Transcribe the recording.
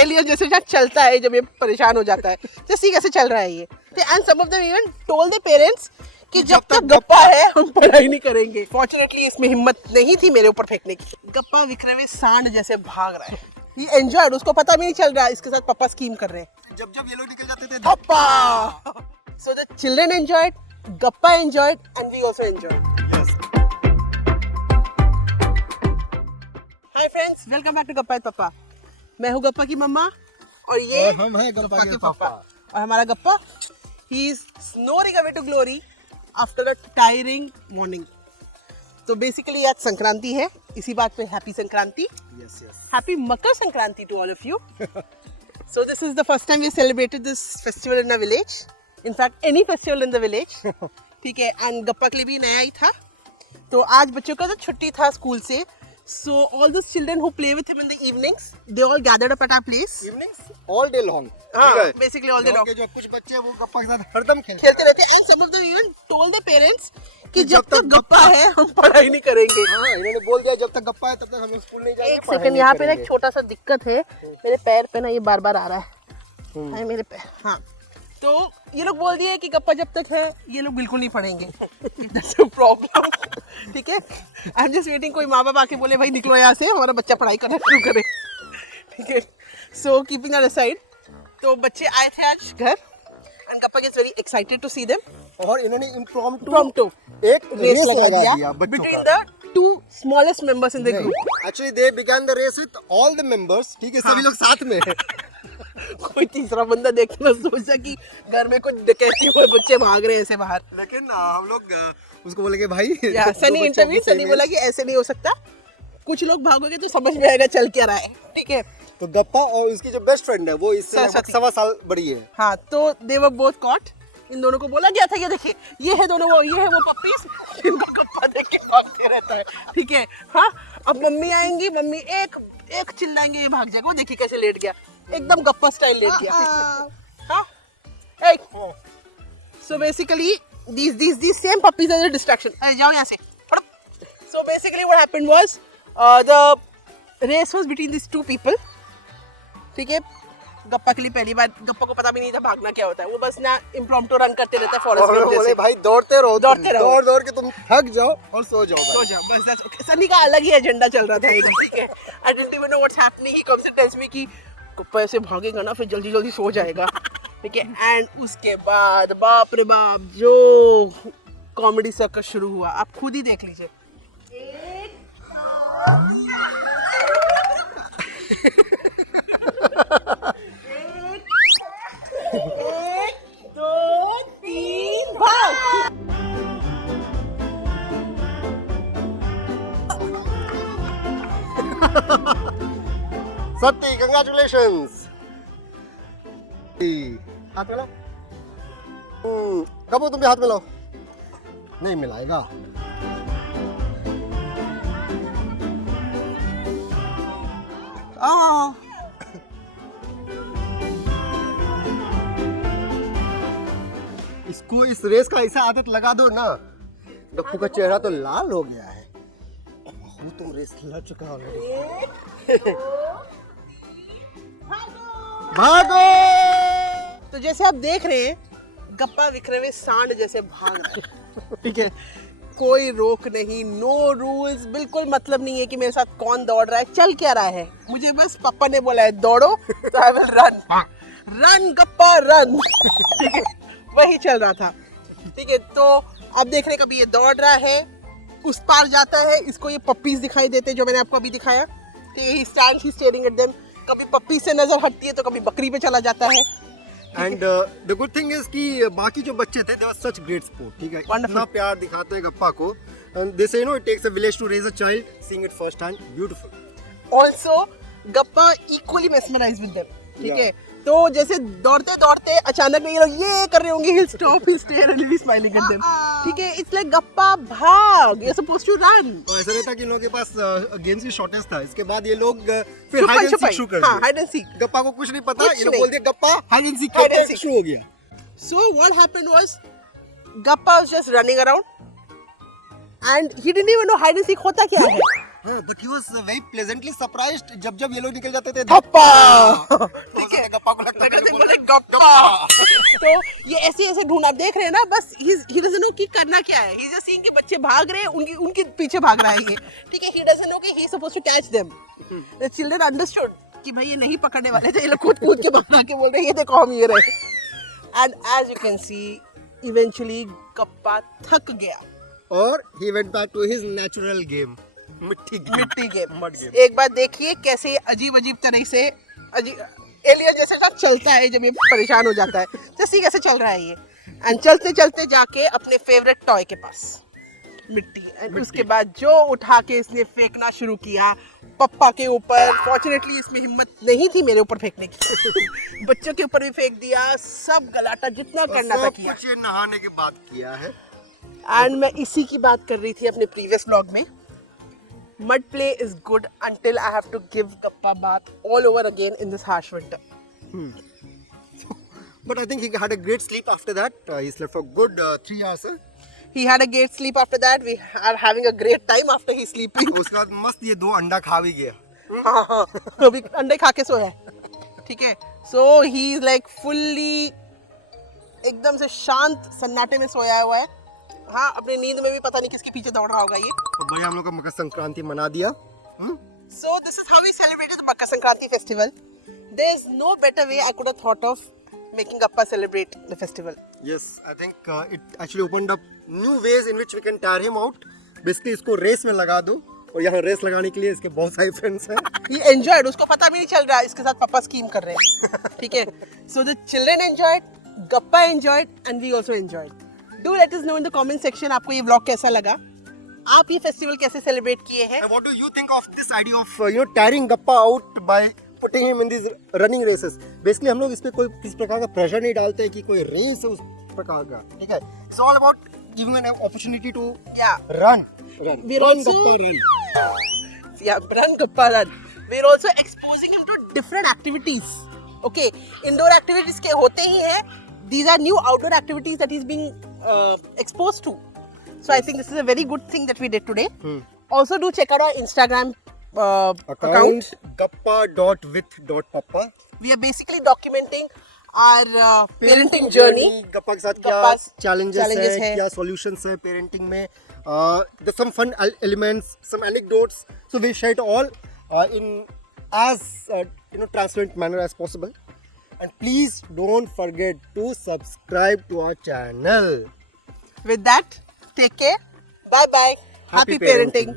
Alien जैसे शायद चलता है जब ये परेशान हो जाता है, जैसे कैसे चल रहा है ये। And some of them even told the parents कि जब तक गप्पा है हम पढ़ाई नहीं करेंगे। फॉर्चुनेटली इसमें हिम्मत नहीं थी मेरे ऊपर फेंकने की। गप्पा विक्रम में सांड जैसे भाग रहा है। ये एंजॉयड, उसको पता भी नहीं चल रहा है इसके साथ पापा स्कीम कर रहे हैं। जब जब ये लोग निकल जाते थे गप्पा। So the children enjoyed, Gappa enjoyed, and we also enjoyed. Yes. Hi friends, welcome back to Gappa with Papa. मैं हूँ गप्पा की मम्मा और ये हम हैं गप्पा के पापा। और हमारा गप्पा, he is snoring away to glory after a tiring morning. तो बेसिकली आज संक्रांति है, इसी बात पे happy Sankranti. Yes, yes. Happy Makar Sankranti to all of you. So this is the first time we celebrated this festival in a village. In fact, any festival in the village. ठीक है, and गप्पा के लिए भी नया ही था। तो आज बच्चों का तो छुट्टी था स्कूल से। So all those children who play with him in the evenings, they all gathered up at our place. Evenings, all day long. हाँ, basically all day long. जो कुछ बच्चे हैं वो गप्पा के साथ हरदम खेलते रहते हैं। And some of them even told their parents कि जब तक गप्पा है हम पढ़ाई नहीं करेंगे। हाँ, इन्होंने बोल दिया जब तक गप्पा है तब तक हम स्कूल नहीं जाएंगे। एक सेकंड, यहाँ पे ना एक छोटा सा दिक्कत है, मेरे पैर पे ना ये बार बार आ रहा है। हाय मेरे पैर। हाँ, तो ये लोग बोल दिए कि गप्पा जब तक है ये लोग बिल्कुल नहीं पढ़ेंगे। That's a problem. ठीक है, आई एम जस्ट वेटिंग कोई माँ बाप आके बोले भाई निकलो यहाँ से, हमारा बच्चा पढ़ाई करना शुरू करे। ठीक है, सो कीपिंग दैट असाइड, तो बच्चे आए थे आज घर एंड गप्पा is very excited to see them. और इन्होंने इम्प्रॉम्प्टू एक रेस लगा दिया बच्चों between का। the two smallest members in the group. Actually they began the race with all the members. ठीक है, सभी लोग साथ में हैं। कोई तीसरा बंदा देख के ना सोचा कि घर में कुछ डकैती हुए बच्चे भाग रहे हैं ऐसे बाहर। लेकिन हम लोग उसको बोले कि भाई सनी इंटरव्यू, सनी बोला कि ऐसे नहीं हो सकता, कुछ लोग भागोगे तो समझ में आएगा चल क्या रहा है। ठीक है, तो गप्पा और उसकी जो बेस्ट फ्रेंड है वो इससे लगभग 1.25 साल बड़ी है। हाँ, तो दे वर बोथ कॉट। इन दोनों को बोला गया था ये देखिए ये है दोनों वो, ये है वो पप्पीज जिनको गप्पा देख के भागते रहता है। ठीक है, हाँ, अब मम्मी आएंगी, मम्मी एक चिल्लाएंगे ये भाग जाएगा। वो देखिए कैसे लेट गया, एकदम गप्पा स्टाइल लेट गया। हाँ, so basically these same puppies are a distraction. जाओ यहाँ से। So basically what happened was the race was between these two people. ठीक है, गप्पा के लिए पहली बार, गप्पा को पता भी नहीं था भागना क्या होता है, वो बस ना इम्प्रॉम्प्टू रन करते रहता है फॉरेस्ट में जैसे। भाई दौड़ते रहो, दौड़ के तुम थक जाओ और सो जाओ बस। that's okay. सनी का अलग ही एजेंडा चल रहा था एकदम। ठीक है, I didn't even know what's happening. He comes and tells me कि गप्पा ऐसे भागेगा ना फिर जल्दी जल्दी सो जाएगा। ठीक है, एंड उसके बाद बाप रे बाप जो कॉमेडी सर्कस शुरू हुआ, आप खुद ही देख लीजिए। एक, दो, तीन, भाग। सत्ती, कंग्रेचुलेशंस। हाथ मिलाओ। कबू तुम भी हाथ मिलाओ। नहीं मिलाएगा। इसको इस रेस का ऐसा आदत लगा दो ना, गप्पू का चेहरा तो लाल हो गया है। वो तो रेस लड़ चुका है ऑलरेडी। भागो। तो जैसे आप देख रहे हैं गप्पा विक्रम में सांड जैसे भाग रहा है। ठीक है, कोई रोक नहीं, नो रूल्स, बिल्कुल मतलब नहीं है कि मेरे साथ कौन दौड़ रहा है, चल क्या रहा है। मुझे बस पापा ने बोला है दौड़ो, तो आई विल रन गप्पा रन। ठीक है, वही चल रहा था। ठीक है, तो आप देख रहे हैं कभी ये दौड़ रहा है, उस पार जाता है, इसको ये पप्पीज दिखाई देते हैं जो मैंने आपको अभी दिखाया। ठीक है, he stands, he staring at them. कभी पप्पी से नजर हटती है तो कभी बकरी पे चला जाता है। And the good thing is कि बाकी जो बच्चे थे दे वर सच ग्रेट स्पोर्ट। ठीक है, इतना प्यार दिखाते हैं गप्पा को। And they say you know it takes a village to raise a child, seeing it first hand, beautiful. Also गप्पा इक्वली मेस्मराइज विद देम। ठीक है, तो जैसे दौड़ते दौड़ते अचानक में ये लोग ये कर रहे होंगे, he'll stop, he'll stare and he'll be smiling at them. ठीक है, it's like गप्पा भाग, you're supposed to run. तो ऐसा नहीं था कि इन लोगों के पास गेम्स की शॉर्टेज था। इसके बाद ये लोग फिर हाइड एंड सीक शुरू कर दिया। हाँ, हाइड एंड सीक। गप्पा को कुछ नहीं पता, ये लोग बोल दिया गप्पा हाइड एंड सीक शुरू हो गया। So what happened was Gappa was just running around and he didn't even know hide and seek होता क्या है। हाँ, but he was very pleasantly surprised जब ये लोग निकल जाते थे गप्पा। ठीक है, गप्पा को लगता लगता है बोले गप्पा। तो ये ऐसे ढूंढ आप देख रहे हैं ना, बस he doesn't know कि करना क्या है। He's just seeing कि बच्चे भाग रहे हैं, उनके पीछे भाग रहा है ये, ठीक है। He doesn't know कि he's supposed to catch them. The children understood कि भाई ये नहीं पकड़ने वाले थे, ये लोग कूद के भाग के बोल रहे हैं ये देखो हम ये रहे। And as you can see, eventually गप्पा थक गया और he went back to his natural game, मिट्टी गेम। Mud game. एक बार देखिए कैसे अजीब तरह से एलियन जैसे सब चलता है जब ये परेशान हो जाता है, जैसे कैसे चल रहा है ये। एंड चलते जाके अपने फेवरेट टॉय के पास मिट्टी, एंड उसके बाद जो उठा के इसने फेंकना शुरू किया पप्पा के ऊपर। फॉर्चुनेटली इसमें हिम्मत नहीं थी मेरे ऊपर फेंकने की। बच्चों के ऊपर भी फेंक दिया, सब गलाटा जितना करना था किया। कुछ ये नहाने के बाद किया है। एंड मैं इसी की बात कर रही थी अपने प्रीवियस व्लॉग में। Mud play is good until I have to give Gappa bath all over again in this harsh winter. But I think he had a great sleep after that. He slept for good 3 hours. He had a great sleep after that. We are having a great time after he's sleeping. उसके बाद मस्त ये 2 अंडा खा भी गया। हाँ, अभी अंडे खा के सोया है, ठीक है। So he is like fully एकदम से शांत सन्नाटे में सोया हुआ है। हाँ, अपनी नींद में भी पता नहीं किसके पीछे दौड़ रहा होगा ये। तो भाई हम लोग का मकर संक्रांति मना दिया। So this is how we celebrated the Makar Sankranti festival. There is no better way I could have thought of making Gappa celebrate the festival. Yes, I think it actually opened up new ways in which we can tire him out. Basically इसको race में लगा दो, और यहाँ race लगाने के लिए इसके बहुत सारे फ्रेंड्स हैं। He enjoyed, उसको पता भी नहीं चल रहा इसके साथ पापा स्कीम कर रहे हैं, ठीक है। So the children enjoyed, Gappa enjoyed, and we also enjoyed. Do let us know in the comment section आपको ये vlog कैसा लगा, आप ये फेस्टिवल कैसे सेलिब्रेट किए हैं। And what do you think of this idea of tiring Gappa out by putting him in these running races? Basically हम लोग इस पे कोई किस प्रकार का प्रेशर नहीं डालते हैं कि कोई रेस है उस प्रकार का, ठीक है। It's all about giving an opportunity to run. We're also run Gappa run. We're also exposing him to different activities. Okay, indoor activities के होते ही हैं. These are new outdoor activities that he's being exposed to. So I think this is a very good thing that we did today. Also do check out our Instagram account. Gappa.with.papa. We are basically documenting our parenting journey. गप्पा के साथ क्या challenges है, क्या solutions है parenting में. There's some fun elements, some anecdotes. So we share it all in as transparent manner as possible. And please don't forget to subscribe to our channel. With that, take care. Bye bye. Happy parenting.